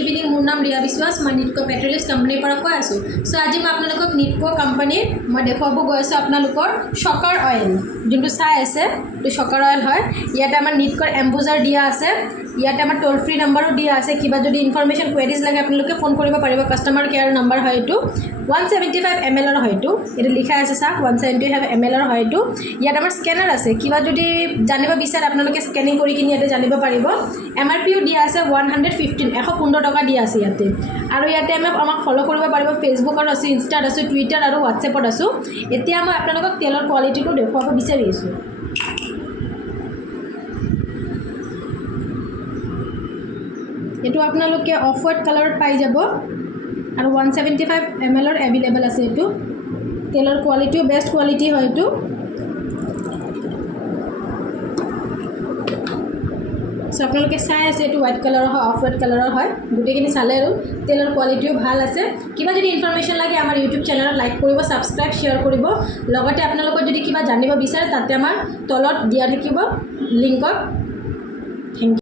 evening মোৰ নাম ৰিয়া বিশ্বাস মই নিটকো পেট্ৰলিয়াছ কোম্পানীৰ পৰা কৈ আছোঁ সো আজি মই আপোনালোকক নিটকো কোম্পানীৰ মই দেখুৱাব গৈ আছোঁ আপোনালোকৰ শকাৰ অইল যোনটো চাই আছে এইটো শকাৰ অইল হয় ইয়াতে আমাৰ নিটকৰ এম্বুজাৰ দিয়া আছে ইয়াতে আমাৰ টোল ফ্ৰী নম্বৰো দিয়া আছে কিবা যদি ইনফৰমেশ্যন কোৱেৰিজ লাগে আপোনালোকে ফোন কৰিব পাৰিব কাষ্টমাৰ কেয়াৰ নম্বৰ হয় এইটো 175 ml হয় এইটো এটা লিখা আছে চাওক 175 ml হয় এইটো ইয়াত আমাৰ স্কেনাৰ আছে কিবা যদি জানিব বিচাৰে আপোনালোকে স্কেনিং কৰি কিনি ইয়াতে জানিব পাৰিব MRPও দিয়া আছে 115 টকা দিয়া আছে ইয়াতে আৰু ইয়াতে আমাক ফলো কৰিব পাৰিব ফেচবুকত আছে ইনষ্টাত আছে টুইটাৰ আৰু হোৱাটছএপত আছো এতিয়া মই আপোনালোকক তেলৰ কোৱালিটিটো দেখুৱাব বিচাৰি আছো এটো আপোনালোকে অফ হোৱাইট কালাৰত পাই যাব আৰু 175 ml এভেইলেবল আছে এটো তেলৰ কোৱালিটিও বেষ্ট কোৱালিটি হয় এটো সো আপোনালোকে চাই আছে এটো হোৱাইট কালাৰৰ হয় অফ হোৱাইট কালাৰৰ হয় গুটেখিনি চালে আৰু তেলৰ কোৱালিটিও ভাল আছে কিবা যদি ইনফৰমেশ্যন লাগে আমাৰ ইউটিউব চেনেলত লাইক কৰিব সাবস্ক্ৰাইব শেয়াৰ কৰিব লগতে আপোনালোকৰ যদি কিবা জানিব বিচাৰে তাতে আমাৰ তলত দিয়া থাকিব লিংকত থ্যাংক ইউ